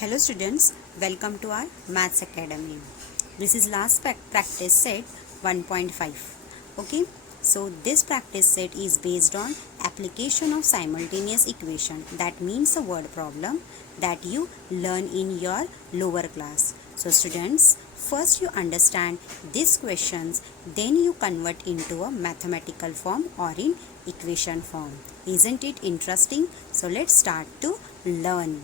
Hello students, welcome to our Maths Academy. This is last practice set 1.5. Okay, so this practice set is based on application of simultaneous equation. That means a word problem that you learn in your lower class. So students, first you understand these questions, then you convert into a mathematical form or in equation form. Isn't it interesting? So let's start to learn.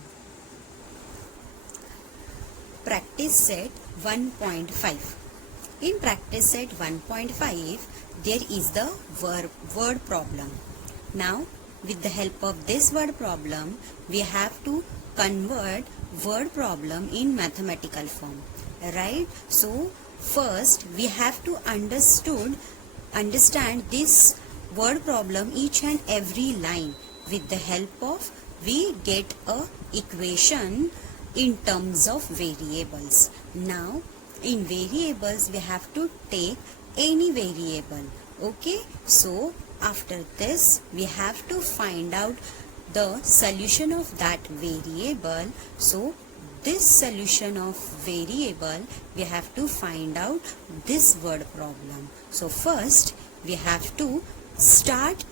Practice set 1.5. In practice set 1.5, there is the word problem. Now, with the help of this word problem, we have to convert word problem in mathematical form. Right? So, first we have to understand this word problem, each and every line. With the help of, we get a equation in terms of variables. Now in variables we have to take any variable. Okay, so after this we have to find out the solution of that variable. So this solution of variable we have to find out this word problem. So first we have to start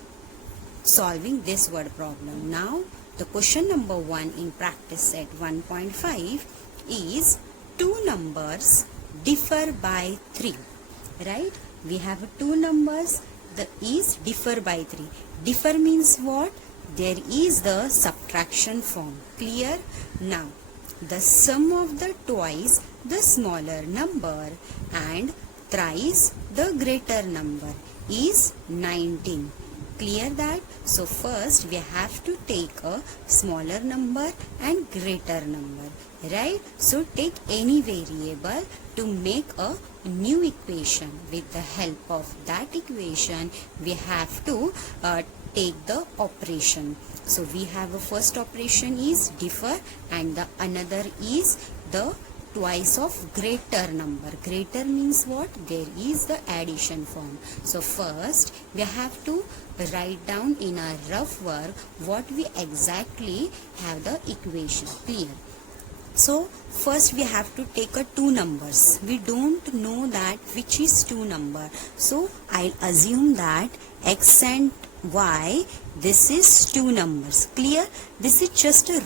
solving this word problem. Now the question number 1 in practice set 1.5 is two numbers differ by 3. Right? We have two numbers that is differ by 3. Differ means what? There is the subtraction form. Clear? Now, the sum of the twice the smaller number and thrice the greater number is 19. Clear that? So first we have to take a smaller number and greater number, right? So take any variable to make a new equation. With the help of that equation we have to take the operation. So we have a first operation is differ and the another is the twice of greater number. Greater means what? There is the addition form. So first we have to write down in our rough work what we exactly have the equation. Clear? So first we have to take a two numbers. We don't know that which is two number. So I'll assume that x and y, this is two numbers. Clear? This is just a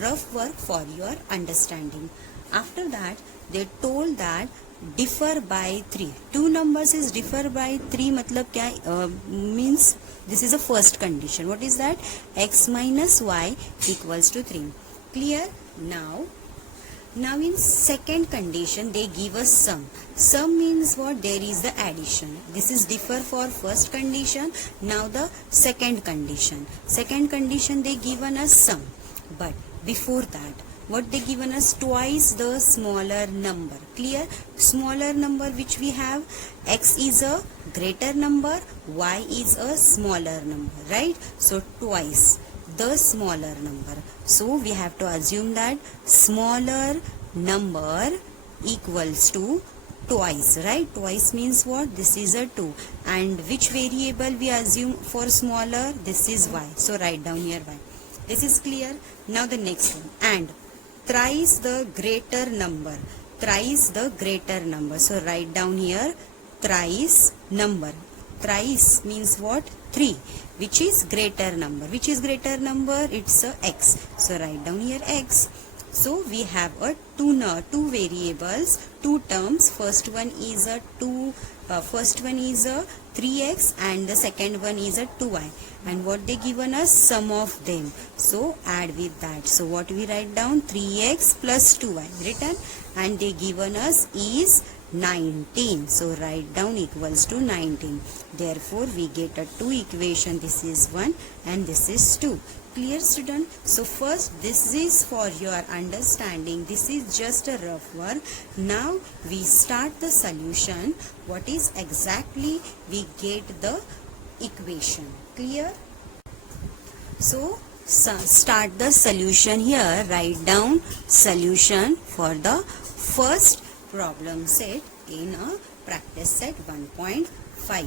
rough work for your understanding. After that, they told that differ by 3. Two numbers is differ by 3. Matlab kya means this is a first condition. What is that? X minus y equals to 3. Clear? Now in second condition they give us sum. Sum means what? There is the addition. This is differ for first condition. Now the second condition. Second condition they given us sum. But before that, what they given us? Twice the smaller number. Clear? Smaller number which we have, x is a greater number, y is a smaller number, right? So twice the smaller number. So we have to assume that smaller number equals to twice, right? Twice means what? This is a 2. And which variable we assume for smaller? This is y. So write down here y. This is clear? Now the next one. And thrice the greater number. Thrice the greater number. So write down here thrice number. Thrice means what? 3. Which is greater number? Which is greater number? It's a x. So write down here x. So we have a two variables, two terms. First one is a 3x and the second one is a 2y. And what they given us? Sum of them. So add with that. So what we write down? 3x plus 2y written, and they given us is 19. So write down equals to 19. Therefore we get a two equation. This is 1 and this is 2. Clear, student? So first this is for your understanding. This is just a rough work. Now we start the solution. What is exactly we get the equation. Clear? So start the solution here. Write down solution for the first problem set in a practice set 1.5.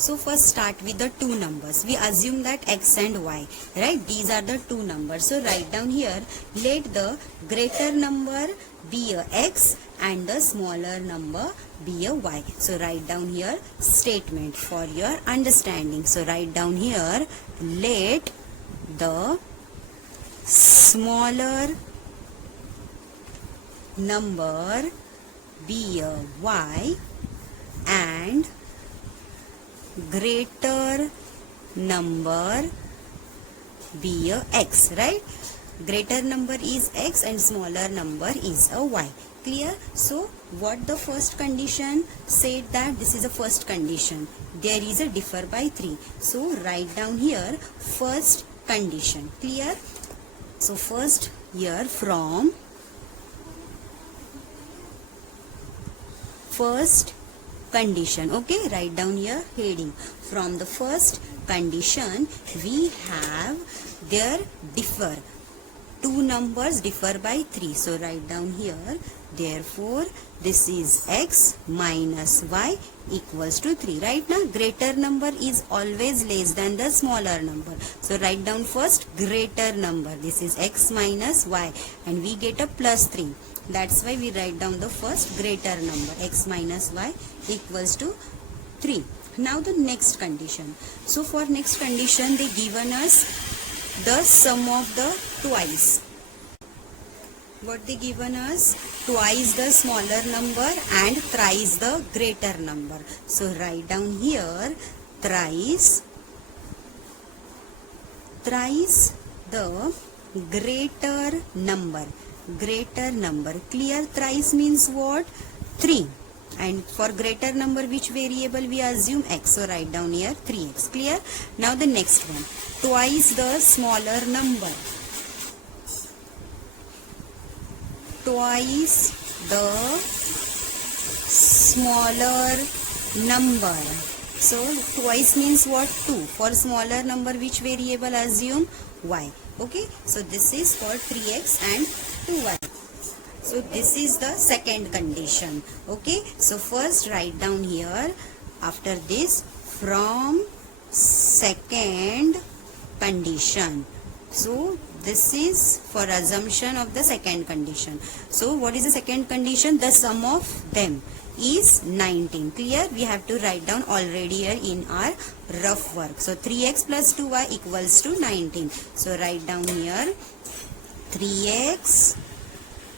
So first start with the two numbers. We assume that x and y, right? These are the two numbers. So write down here, let the greater number be a x and the smaller number be a y. So write down here statement for your understanding. So write down here, let the smaller number be a y and greater number be a x, right? Greater number is x and smaller number is a y. Clear? So what the first condition said, that this is the first condition, there is a differ by 3. So write down here first condition. Clear? So first here from first condition, okay, write down here heading, from the first condition we have there differ, two numbers differ by 3. So write down here, therefore this is x minus y equals to 3. Right now greater number is always less than the smaller number. So write down first greater number, this is x minus y, and we get a plus 3. That's why we write down the first greater number, x minus y equals to 3. Now the next condition. So for next condition they given us the sum of the twice. What they given us? Twice the smaller number and thrice the greater number. So write down here thrice the greater number. Greater number. Clear? Thrice means what? 3. And for greater number, which variable we assume? X. So write down here 3x. Clear? Now the next one. Twice the smaller number. Twice the smaller number. So twice means what? 2. For smaller number, which variable assume? Y. Okay. So this is for 3x and 2y. So this is the second condition. Okay. So first write down here, after this, from second condition. So this is for assumption of the second condition. So what is the second condition? The sum of them is 19. Clear? We have to write down already here in our rough work. So 3x plus 2y equals to 19. So write down here 3x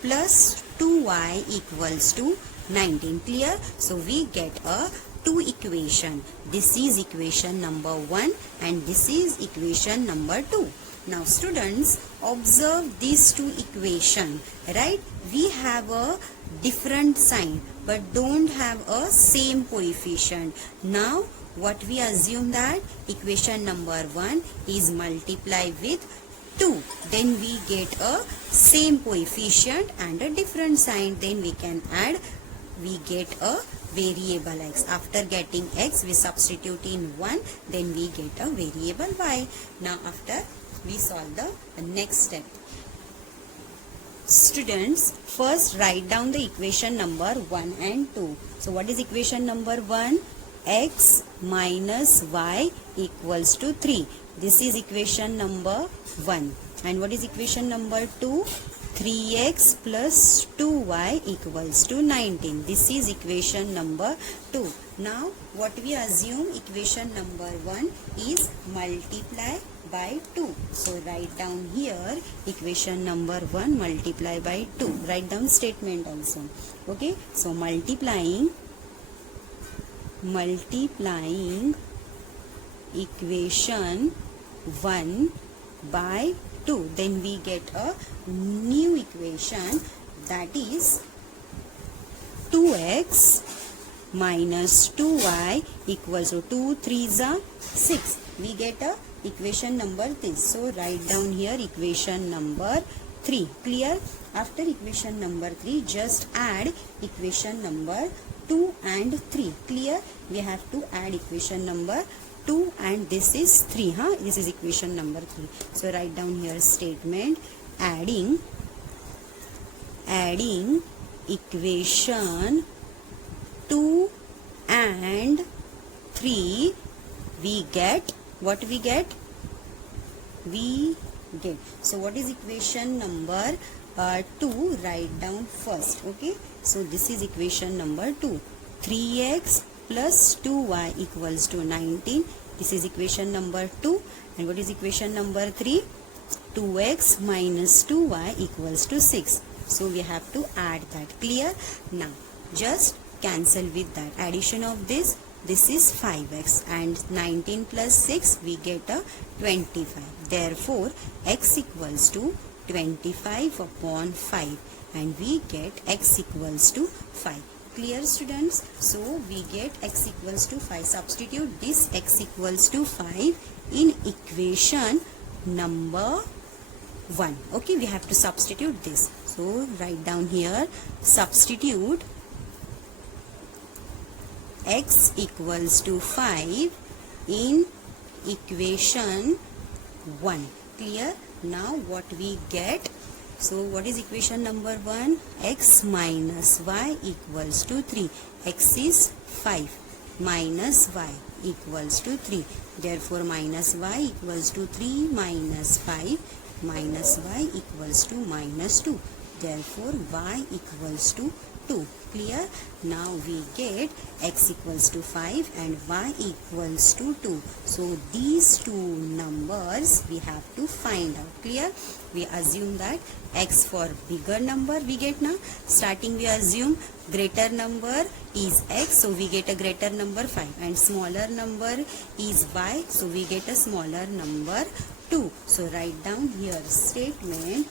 plus 2y equals to 19. Clear? So we get a two equation. This is equation number 1 and this is equation number 2. Now students, observe these two equation, right? We have a different sign but don't have a same coefficient. Now what we assume, that equation number 1 is multiply with 2, then we get a same coefficient and a different sign, then we can add, we get a variable x. After getting x, we substitute in 1, then we get a variable y. Now after we solve the next step. Students, first write down the equation number 1 and 2. So what is equation number 1? X minus y equals to 3. This is equation number 1. And what is equation number 2? 3x plus 2y equals to 19. This is equation number 2. Now what we assume, equation number 1 is multiply by 2. So write down here equation number 1 multiply by 2. Write down statement also. Okay. So multiplying equation 1 by 2, then we get a new equation, that is 2x minus 2y equals to 2 3s are 6. We get a equation number 3. So write down here equation number 3. Clear? After equation number 3, just add equation number 2 and 3. Clear? We have to add equation number 2 and this is 3. This is equation number 3. So write down here statement, adding equation 2 and 3 we get, what we get? We get. So what is equation number 2? Write down first. Okay. So this is equation number 2. 3x plus 2y equals to 19. This is equation number 2. And what is equation number 3? 2x minus 2y equals to 6. So we have to add that. Clear? Now just cancel with that. Addition of this is 5x, and 19 plus 6 we get a 25. Therefore x equals to 25 upon 5, and we get x equals to 5. Clear, students? So we get x equals to 5. Substitute this x equals to 5 in equation number 1. Okay, we have to substitute this. So write down here, substitute x equals to 5 in equation 1. Clear? Now what we get? So what is equation number 1? X minus y equals to 3. X is 5 minus y equals to 3. Therefore minus y equals to 3 minus 5 minus y equals to minus 2. Therefore y equals to 2. Clear? Now we get x equals to 5 and y equals to 2. So these two numbers we have to find out. Clear? We assume that x for bigger number we get now. Starting we assume greater number is x, so we get a greater number 5, and smaller number is y, so we get a smaller number 2. So write down here statement.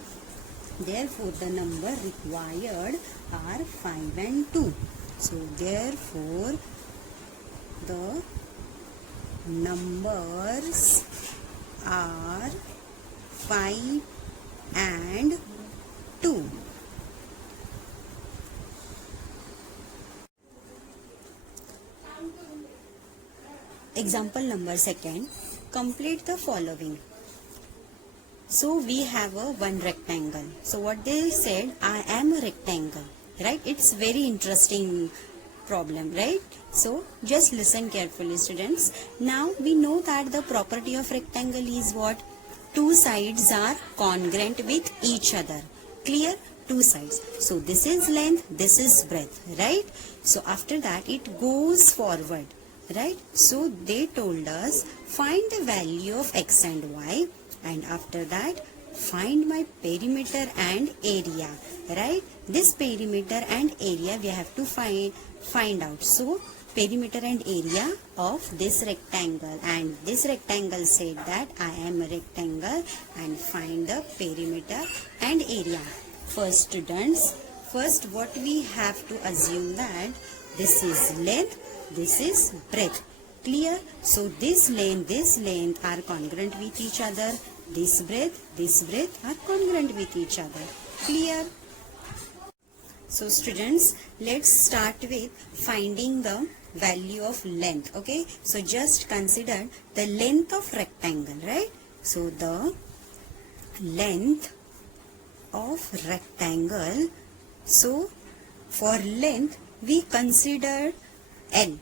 Therefore the number required are 5 and 2. So therefore the numbers are 5 and 2. Example number 2. Complete the following. So we have a one rectangle. So what they said, I am a rectangle, right? It's very interesting problem, right? So just listen carefully, students. Now we know that the property of rectangle is what? Two sides are congruent with each other. Clear? Two sides. So this is length, this is breadth, right? So after that it goes forward, right? So they told us find the value of x and y, and after that find my perimeter and area, right? This perimeter and area we have to find out. So perimeter and area of this rectangle, and this rectangle said that I am a rectangle, and find the perimeter and area. First, students, first what we have to assume that this is length, this is breadth. Clear? So this length are congruent with each other. This breadth are congruent with each other. Clear? So students, let's start with finding the value of length. Okay, so just consider the length of rectangle, right? So the length of rectangle, so for length we consider L.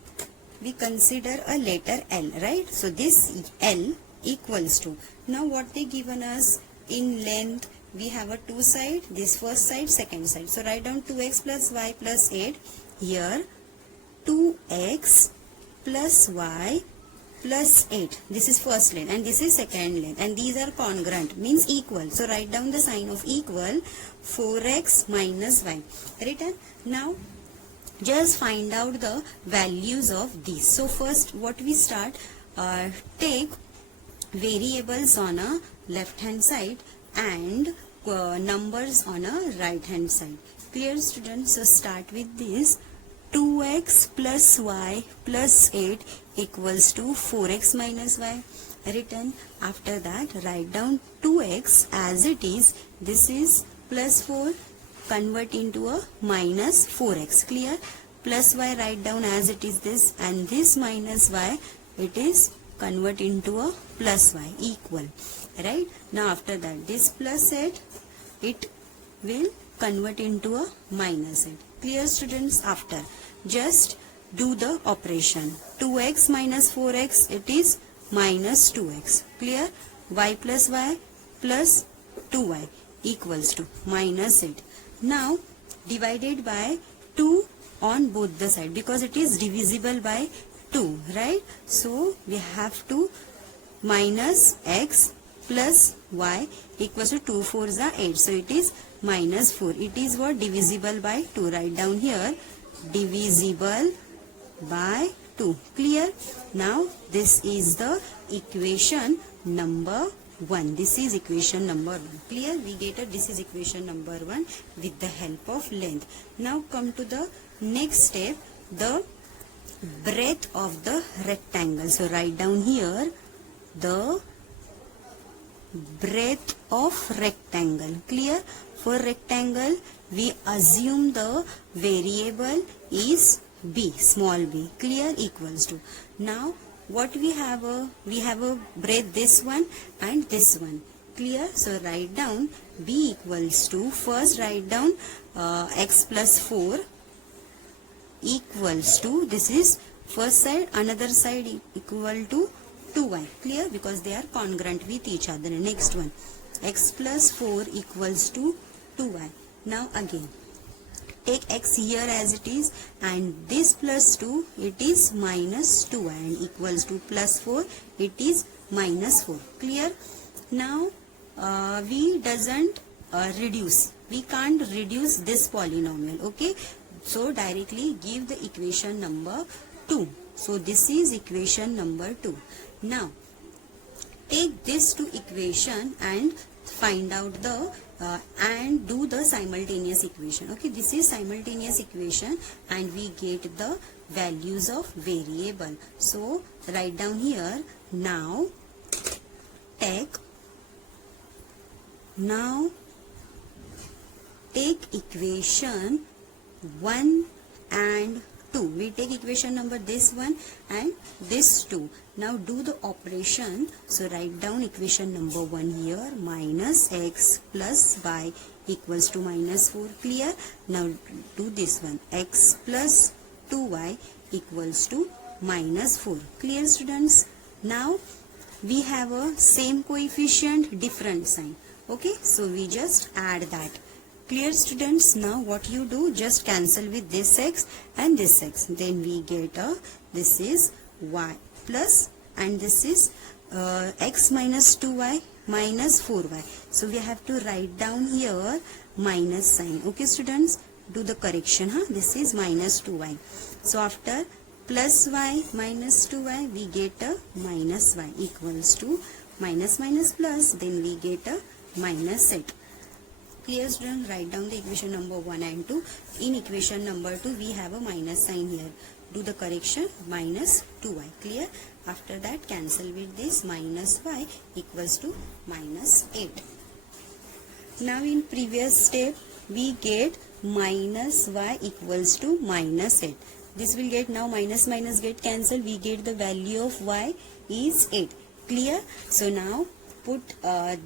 We consider a letter L, right? So this L equals to, now what they given us in length, we have a two side, this first side, second side. So write down 2x plus y plus 8. Here 2x plus y plus 8. This is first length and this is second length, and these are congruent, means equal. So write down the sign of equal. 4x minus y. Written. Now just find out the values of these. So first what we start, take variables on a left hand side and numbers on a right hand side. Clear, students? So start with this. 2x plus y plus 8 equals to 4x minus y. Written. After that write down 2x as it is. This is plus 4, convert into a minus 4x. Clear? Plus y write down as it is this, and this minus y, it is convert into a plus y, equal. Right? Now after that this plus 8, it will convert into a minus 8. Clear, students? After just do the operation. 2x minus 4x, it is minus 2x. Clear? Y plus 2y equals to minus 8. Now divided by 2 on both the side, because it is divisible by 2, right? So we have to minus x plus y equals to 2 4s are 8. So it is minus 4. It is what? Divisible by 2. Write down here, divisible by 2. Clear? Now this is the equation number 1. This is equation number 1. Clear? We get a, this is equation number 1 with the help of length. Now come to the next step, the breadth of the rectangle. So write down here the breadth of rectangle. Clear? For rectangle we assume the variable is b, small b. Clear? Equals to. Now what we have a breadth, this one and this one. Clear? So write down b equals to, first write down x plus 4 equals to, this is first side, another side equal to 2y. Clear? Because they are congruent with each other. Next one, x plus 4 equals to 2y. Now again take x here as it is, and this plus 2, it is minus 2y, and equals to plus 4, it is minus 4. Clear? Now we doesn't reduce, we can't reduce this polynomial. Okay, so directly give the equation number 2. So this is equation number 2. Now take this to equation and find out the and do the simultaneous equation. Okay, this is simultaneous equation and we get the values of variable. So write down here, now take equation 1 and 2. We take equation number this one and this 2. Now do the operation. So write down equation number 1 here, minus x plus y equals to minus 4. Clear? Now do this one, x plus 2y equals to minus 4. Clear, students? Now we have a same coefficient, different sign. Okay, so we just add that. Clear, students? Now what you do, just cancel with this x and this x. Then we get a, this is y plus, and this is x minus 2y minus 4y. So we have to write down here minus sign. Okay, students? Do the correction. This is minus 2y. So after plus y minus 2y, we get a minus y equals to minus minus plus, then we get a minus 8. Clear, students? Write down the equation number 1 and 2. In equation number 2 we have a minus sign here. Do the correction, minus 2y. Clear? After that cancel with this, minus y equals to minus 8. Now in previous step we get minus y equals to minus 8. This will get, now minus minus get cancelled, we get the value of y is 8. Clear? So now put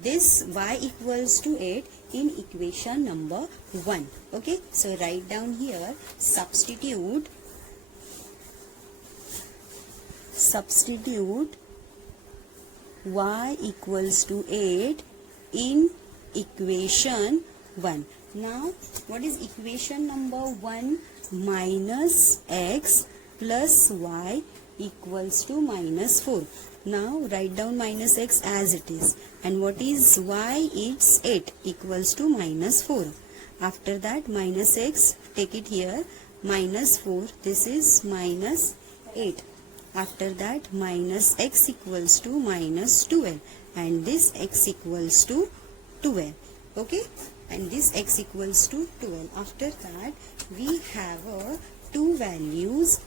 this y equals to 8 in equation number 1. Okay, so write down here, substitute y equals to 8 in equation 1. Now what is equation number 1? Minus x plus y equals to minus 4. Now write down minus x as it is, and what is y? It's 8 equals to minus 4. After that minus x, take it here, minus 4, this is minus 8. After that minus x equals to minus 12, and this x equals to 12. Okay, and this x equals to 12. After that we have two values,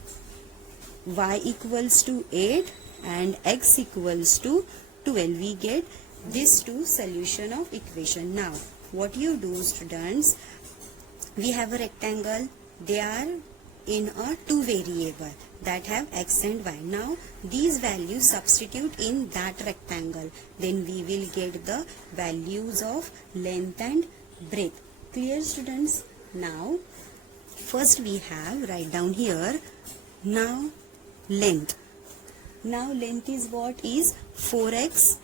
y equals to 8 and x equals to 12. We get these two solution of equation. Now what you do, students, we have a rectangle, they are in a two variable that have x and y. Now these values substitute in that rectangle, then we will get the values of length and breadth. Clear, students? Now first we have, write down here, Now length. Now length is what? Is 4x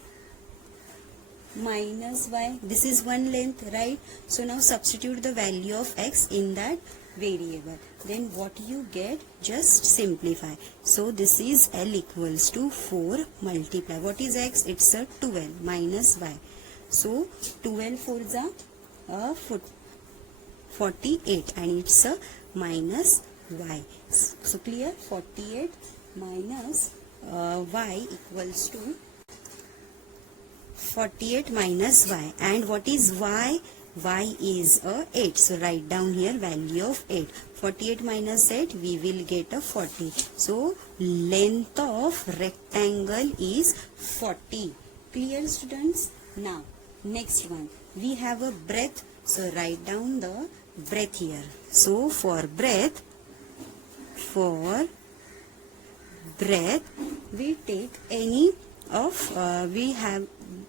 minus y. This is one length, right? So now substitute the value of x in that variable. Then what you get? Just simplify. So this is L equals to 4 multiply. What is x? It's a 12 minus y. So 12 4s are 48 and it's a minus y. So clear? 48 minus y equals to 48 minus y. And what is y? Y is a 8. So write down here value of 8. 48 minus 8, we will get a 40. So length of rectangle is 40. Clear, students? Now next one, we have a breadth. So write down the breadth here. So for breadth we take any of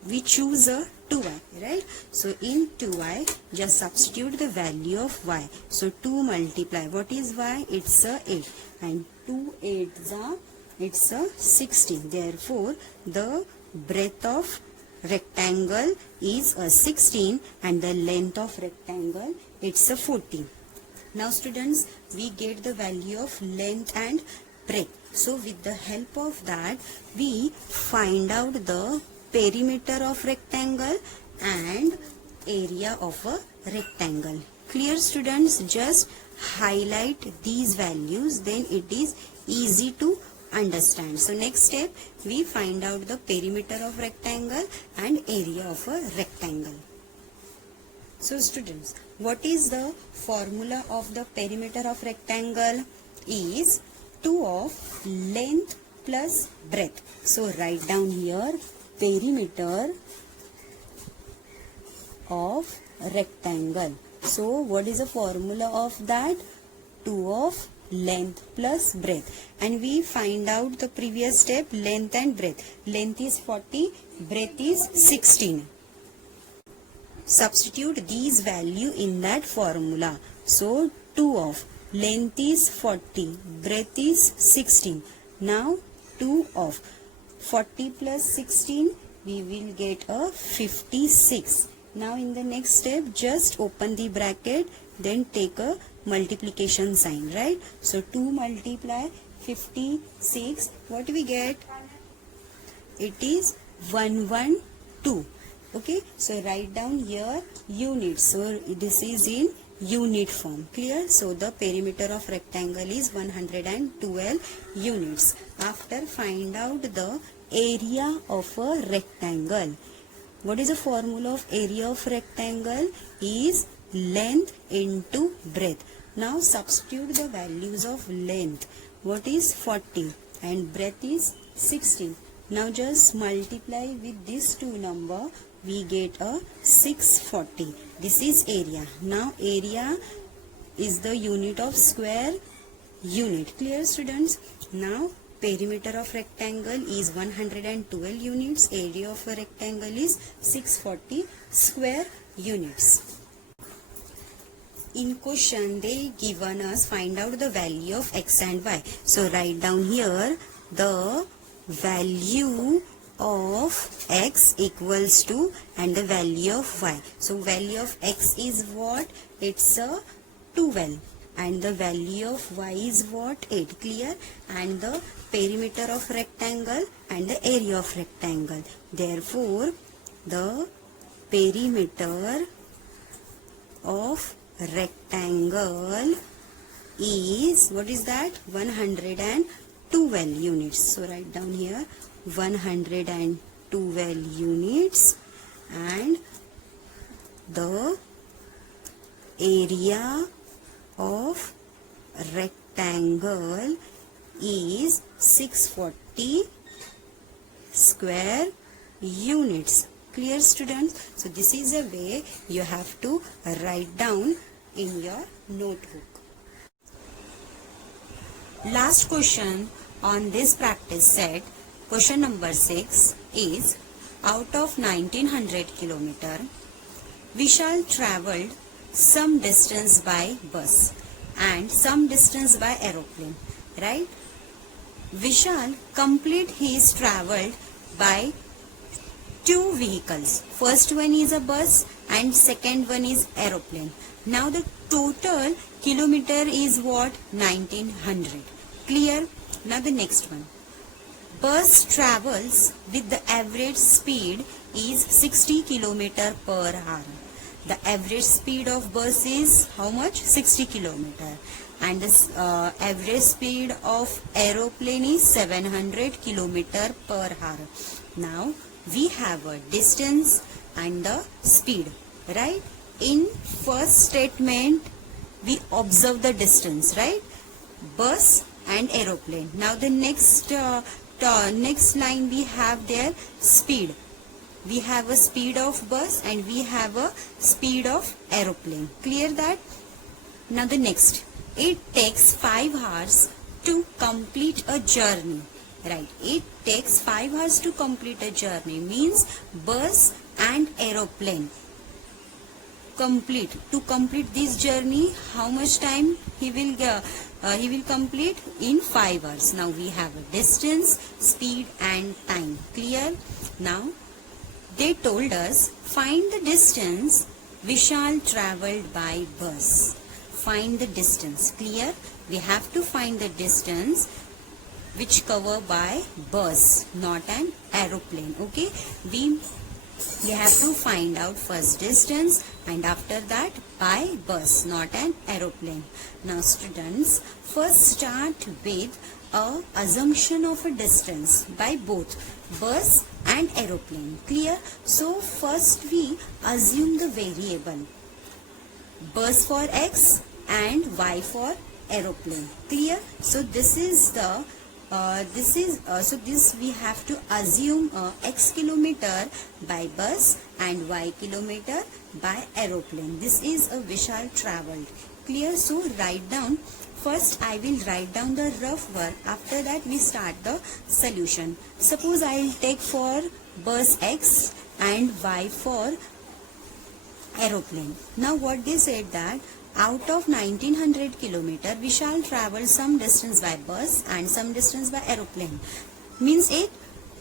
we choose a 2y, right? So in 2y just substitute the value of y. So 2 multiply, what is y? It's a 8 and 2 8s are, it's a 16. Therefore the breadth of rectangle is a 16 and the length of rectangle it's a 14. Now students, we get the value of length and breadth. So with the help of that we find out the perimeter of rectangle and area of a rectangle. Clear, students? Just highlight these values, then it is easy to understand. So next step, we find out the perimeter of rectangle and area of a rectangle. So students, what is the formula of the perimeter of rectangle? Is 2 of length plus breadth. So write down here perimeter of rectangle. So what is the formula of that? 2 of length plus breadth. And we find out the previous step, length and breadth. Length is 40, breadth is 16. Substitute these value in that formula. So 2 of length is 40, breadth is 16. Now 2 of 40 plus 16, we will get a 56. Now in the next step, just open the bracket, then take a multiplication sign, right? So 2 multiply 56, what we get? It is 112. Okay, so write down here units. So this is in unit form. Clear? So the perimeter of rectangle is 112 units. After find out the area of a rectangle. What is the formula of area of rectangle? Is length into breadth. Now substitute the values of length. What is 40 and breadth is 16. Now just multiply with these two number. We get a 640. This is area. Now area is the unit of square unit. Clear, students? Now perimeter of rectangle is 112 units. Area of a rectangle is 640 square units. In question they given us find out the value of x and y. So write down here the value of x equals to and the value of y. So value of x is what? It's a 12 and the value of y is what? 8. Clear? And the perimeter of rectangle and the area of rectangle. Therefore the perimeter of rectangle is, what is that? 112 units. So write down here 112 units and the area of rectangle is 640 square units. Clear, students? So this is a way you have to write down in your notebook. Last question on this practice set, question number 6 is, out of 1900 kilometer, Vishal travelled some distance by bus and some distance by aeroplane. right? Vishal complete his traveled by two vehicles. First one is a bus and second one is aeroplane. Now the total kilometer is what? 1900. Clear? Now the next one. Bus travels with the average speed is 60 km per hour. The average speed of bus is how much? 60 km. And the average speed of aeroplane is 700 km per hour. Now we have a distance and the speed, right? In first statement we observe the distance, right? Bus and aeroplane. Now the next line we have there speed. We have a speed of bus and we have a speed of aeroplane. Clear that? Now the next. It takes 5 hours to complete a journey. Right. It takes 5 hours to complete a journey. Means bus and aeroplane. To complete this journey, how much time he will complete? In 5 hours. Now we have a distance, speed and time. Clear? Now they told us find the distance Vishal travelled by bus. Find the distance. Clear? We have to find the distance which cover by bus, not an aeroplane. Okay? We have to find out first distance and after that by bus, not an aeroplane. Now students, first start with a assumption of a distance by both bus and aeroplane. Clear? So first we assume the variable bus for x and y for aeroplane. Clear? So this is the this we have to assume x kilometer by bus and y kilometer by aeroplane. This is a Vishal travelled. Clear? So write down. First I will write down the rough work. After that we start the solution. Suppose I will take for bus x and y for aeroplane. Now what they said that out of 1900 km, we shall travel some distance by bus and some distance by aeroplane. Means it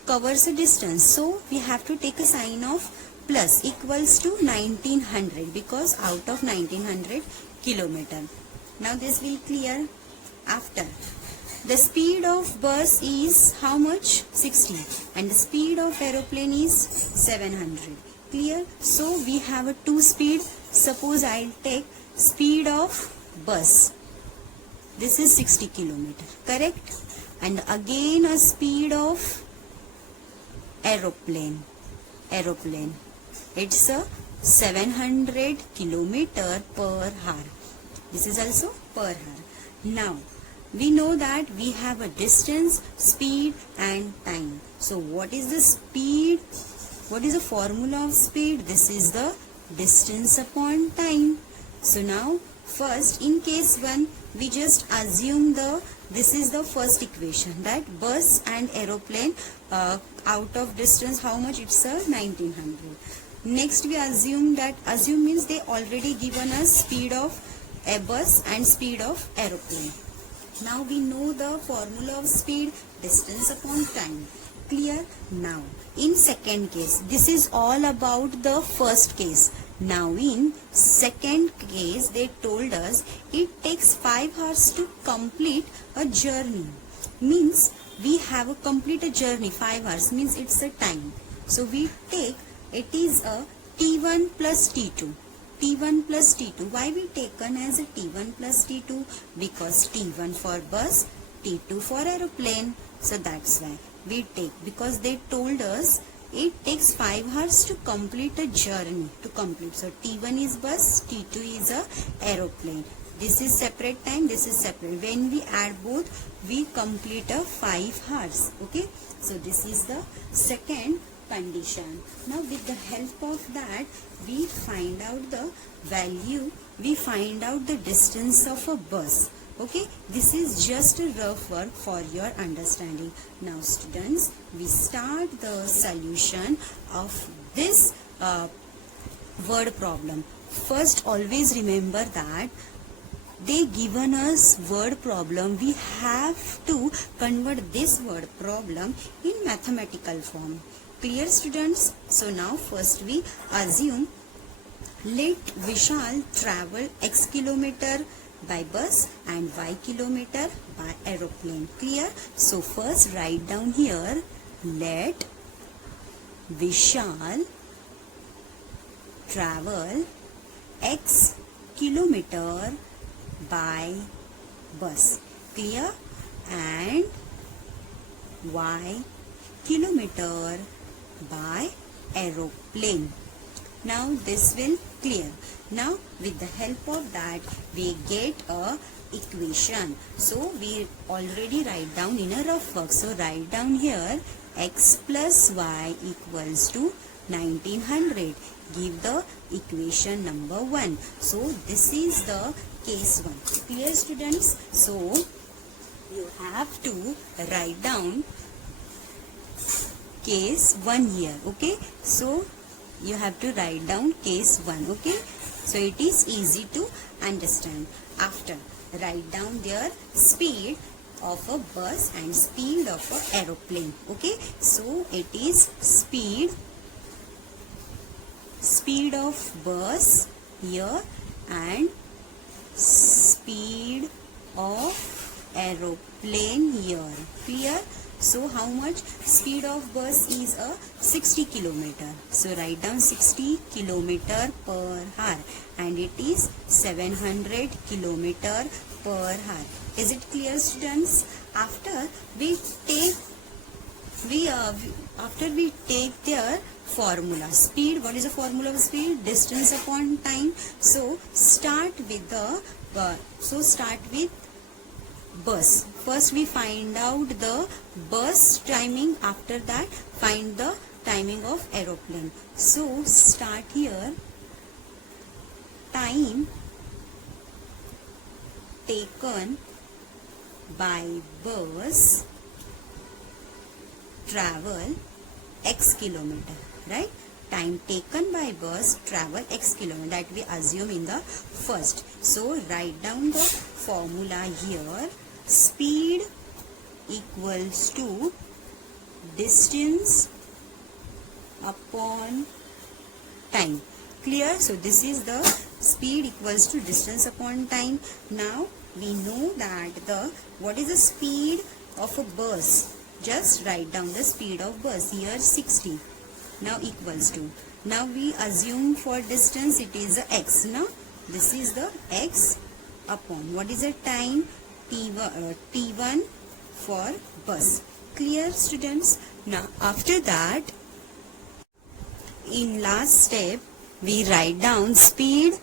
covers a distance. So we have to take a sign of plus equals to 1900 because out of 1900 km. Now this will clear. After the speed of bus is how much? 60 and the speed of aeroplane is 700. Clear? So we have a two speed. Suppose I'll take speed of bus. This is 60 km. Correct? And again a speed of aeroplane. It's a 700 km per hour. This is also per hour. Now we know that we have a distance, speed and time. So what is the speed? What is the formula of speed? This is the distance upon time. So now first in case 1 we just assume this is the first equation, that bus and aeroplane out of distance how much? It's a 1900. Next we assume means they already given us speed of a bus and speed of aeroplane. Now we know the formula of speed, distance upon time. Clear? Now in second case, this is all about the first case. Now in second case they told us it takes 5 hours to complete a journey. Means we have a complete a journey 5 hours means it's a time. So we take it is a T1 plus T2. T1 plus T2. Why we taken as a T1 plus T2? Because T1 for bus, T2 for aeroplane. So that's why we take, because they told us it takes 5 hours to complete a journey So T1 is bus, T2 is a aeroplane. This is separate time, this is separate. When we add both, we complete a 5 hours. Okay. So this is the second condition. Now with the help of that, we find out the value, we find out the distance of a bus. Okay, this is just a rough work for your understanding. Now students, we start the solution of this word problem. First always remember that they given us word problem. We have to convert this word problem in mathematical form. Clear, students? So now first we assume, let Vishal travel x kilometer by bus and y kilometer by aeroplane. Clear? So first write down here, let Vishal travel x kilometer by bus. Clear? And y kilometer by aeroplane. Now this will clear. Now with the help of that we get a equation. So we already write down in a rough work. So write down here x plus y equals to 1900. Give the equation number 1. So this is the case 1. Clear, students? So you have to write down case 1 here. Okay, so you have to write down case 1. Okay, so it is easy to understand. After, write down their speed of a bus and speed of a aeroplane. Okay, so it is speed of bus here and speed of aeroplane here. Clear? So how much speed of bus is a 60 kilometer. So write down 60 kilometer per hour and it is 700 kilometer per hour. Is it clear, students? After we take their formula. Speed, what is the formula of speed? Distance upon time. So start with bus. First we find out the bus timing. After that find the timing of aeroplane. So start here. Time taken by bus travel x kilometer, right? Time taken by bus travel x kilometer, that we assume in the first. So write down the formula here. Speed equals to distance upon time. Clear? So this is the speed equals to distance upon time. Now we know that what is the speed of a bus? Just write down the speed of bus here, 60. Now equals to. Now we assume for distance it is the x. Now this is the x upon. What is the time? T1 for bus. Clear, students? Now after that, in last step we write down speed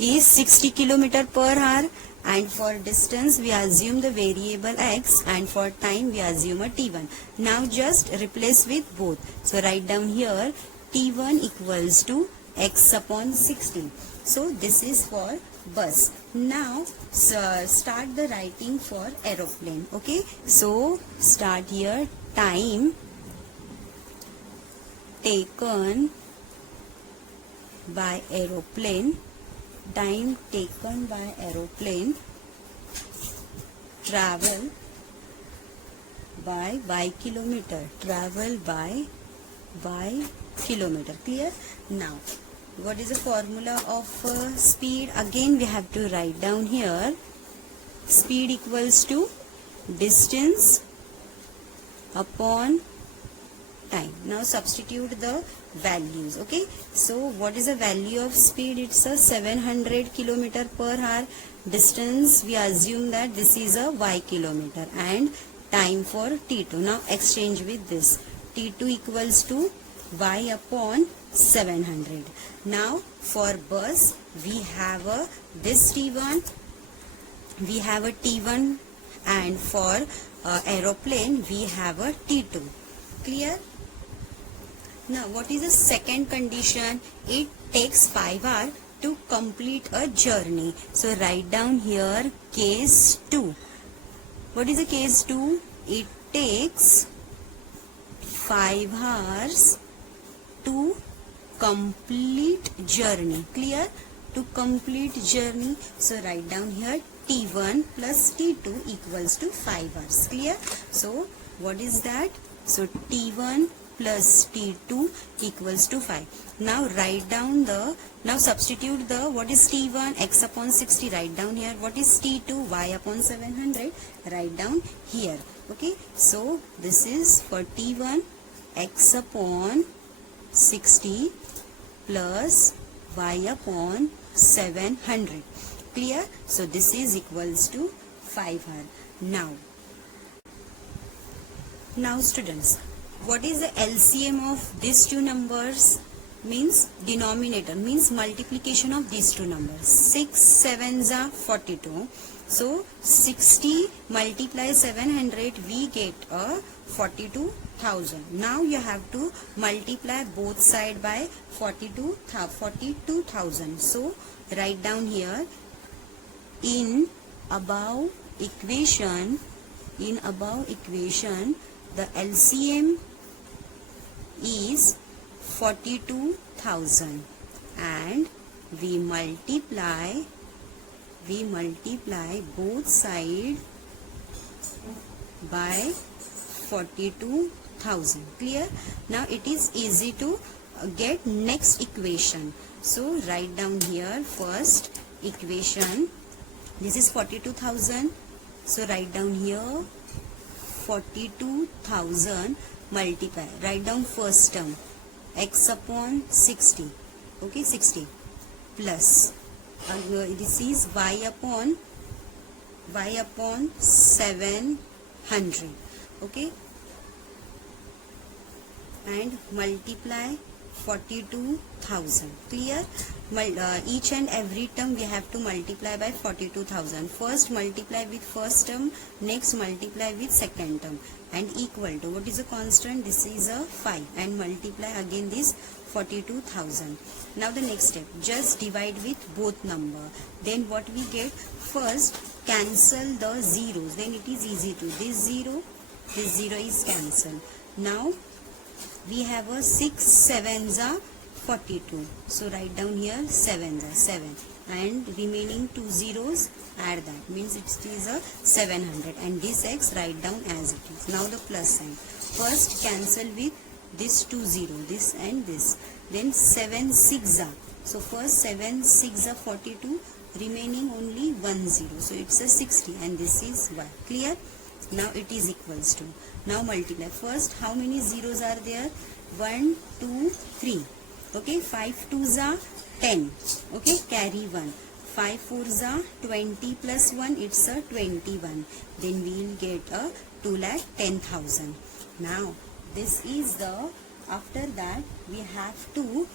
is 60 km per hour. And for distance we assume the variable x and for time we assume a t1. Now just replace with both. So write down here t1 equals to x upon 60. So this is for bus. Now start the writing for aeroplane. Okay, so start here. Time taken by aeroplane. Time taken by aeroplane. Travel by y kilometer. Travel by y kilometer. Clear? Now what is the formula of speed? Again we have to write down here. Speed equals to distance upon time. Now substitute the values. Okay, so what is the value of speed? It's a 700 km per hour. Distance we assume that this is a y kilometer and time for t2. Now exchange with this. T2 equals to y upon 700. Now for bus we have a this t1, we have a t1, and for aeroplane we have a t2. Clear? Now what is the second condition? It takes 5 hours to complete a journey. So write down here case 2. What is the case 2? It takes 5 hours to complete journey. Clear? to complete journey. So write down here T1 plus T2 equals to 5 hours. Clear? So what is that? So T1 plus T2 equals to 5. Now write down now substitute what is T1, x upon 60, write down here. What is T2, y upon 700, write down here. Okay, so this is for T1, x upon 60 plus y upon 700. Clear? So this is equals to 5 hours. Now students, what is the LCM of these two numbers? Means denominator, means multiplication of these two numbers. 6 sevens are 42. So 60 multiply 700, we get a 42,000. Now you have to multiply both side by 42,000. So write down here, in above equation, the LCM is 42,000 and we multiply both side by 42,000. Clear? Now it is easy to get next equation. So write down here first equation. This is 42,000. So write down here 42,000 multiply. Write down first term, x upon 60. Okay, 60 plus this is y upon 700. Okay, and multiply 42,000. Clear? Each and every term we have to multiply by 42,000. First multiply with first term, next multiply with second term, and equal to, what is a constant? This is a 5, and multiply again this 42,000. Now the next step, just divide with both number. Then what we get? First cancel the zeros, then it is easy to, this 0 is cancelled. Now we have a 6 sevens are 42. So write down here 7 are 7, and remaining 2 zeros add that, means it is a 700, and this x write down as it is. Now the plus sign, first cancel with this 2 0, this and this, then 7 6 are, so first 7 6 are 42, remaining only 1 0, so it's a 60, and this is y. Clear? Now it is equals to, now multiply. First how many zeros are there? 1 2 3. Okay, 5 2s are 10. Okay, carry 1. 5 4s are 20 plus 1, it's a 21. Then we will get a 2,10,000. Now this is the, after that we have to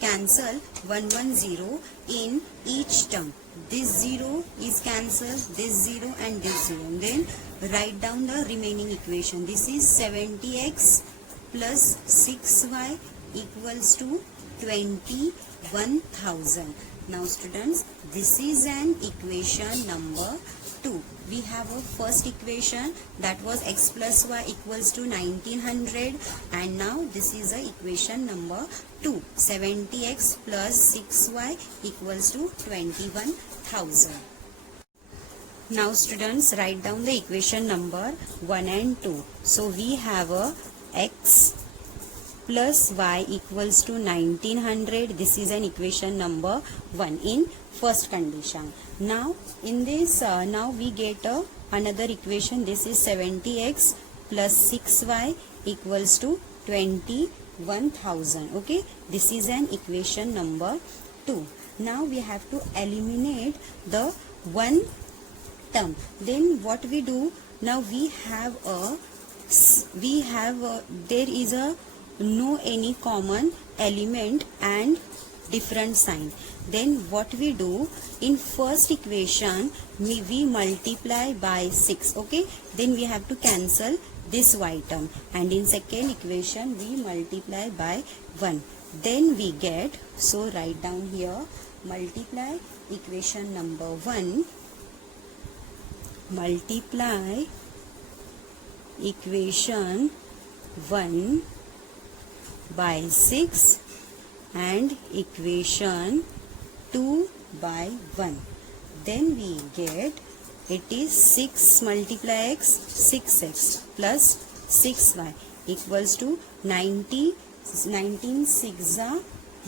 cancel 110 in each term. This 0 is cancelled, this 0 and this 0. Then write down the remaining equation. This is 70x plus 6y equals to 21,000. Now students, this is an equation number 2. We have a first equation, that was x plus y equals to 1900, and now this is a equation number 2, 70x plus 6y equals to 21,000. Now students, write down the equation number 1 and 2. So we have a x plus y equals to 1900. This is an equation number 1 in first condition. Now in this, now we get another equation. This is 70x plus 6y equals to 21,000. Okay, this is an equation number 2. Now we have to eliminate the one term. Then what we do? Now we have there is a no any common element and different sign. Then what we do? In first equation we multiply by 6. Okay, then we have to cancel this y term, and in second equation we multiply by 1. Then we get, so write down here, multiply equation number 1, multiply equation 1 by 6, and equation 2 by 1. Then we get it is 6 multiply x 6x plus 6y equals to 90. 19 6 are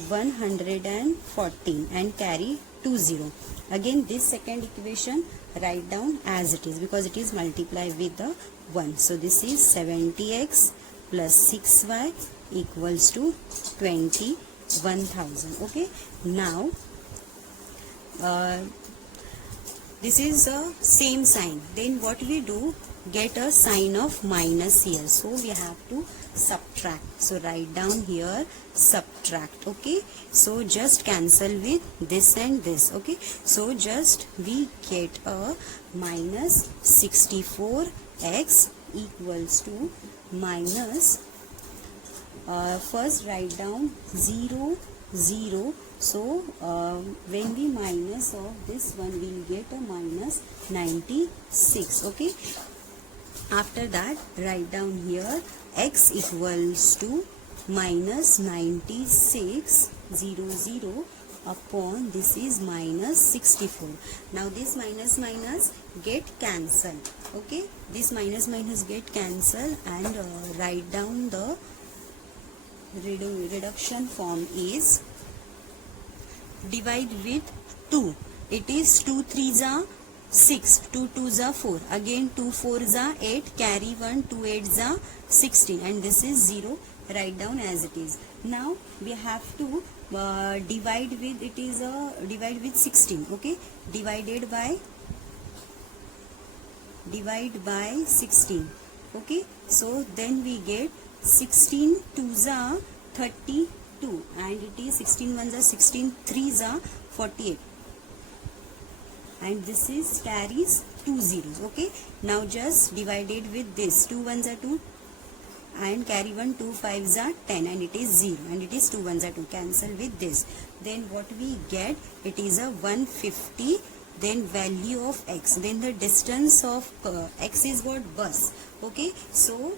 114 and carry 20. Again this second equation write down as it is because it is multiplied with the 1. So this is 70x plus 6y equals to 21,000. Okay, now this is a same sign. Then what we do, get a sign of minus here. So we have to subtract. So write down here subtract. Okay, so just cancel with this and this. Okay, so just we get a minus 64x equals to minus first write down 0 0. So when we minus of this one, we will get a minus 96. Okay, after that write down here x equals to minus 96 0 upon this is minus 64. Now this minus get cancelled. Okay, this minus get cancelled and write down the reduction form is divide with 2. It is 2 3s are 6, 2 2s are 4, again 2 4s are 8, carry 1, 2 8s are 16 and this is 0. Write down as it is. Now we have to divide with, it is divide with 16. Okay, divide by 16. Okay, so then we get 16 2s are 32 and it is 16 1s are 16 3s are 48 and this is carries 2 zeros. Okay, now just divided with this 2 1s are 2 and carry 1, 2 5s are 10 and it is 0 and it is 2 1s are 2, cancel with this. Then what we get, it is a 150. Then value of x, then the distance of x is what, bus. Okay, so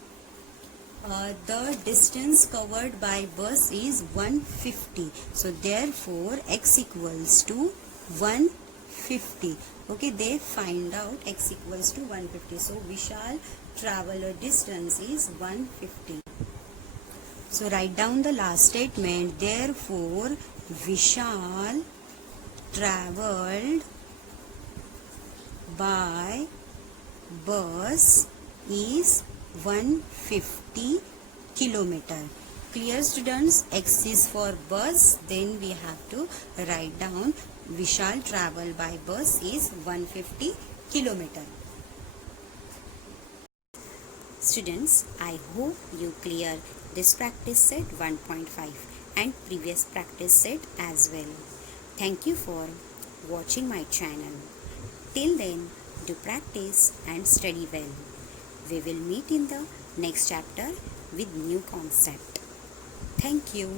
the distance covered by bus is 150. So therefore x equals to 150. Okay, they find out x equals to 150. So Vishal travel a distance is 150. So write down the last statement. Therefore Vishal traveled by bus is 150 kilometer. Clear students? X is for bus. Then we have to write down Vishal travel by bus is 150 kilometer. Students, I hope you clear this practice set 1.5 and previous practice set as well. Thank you for watching my channel. Till then, do practice and study well. We will meet in the next chapter with new concept. Thank you.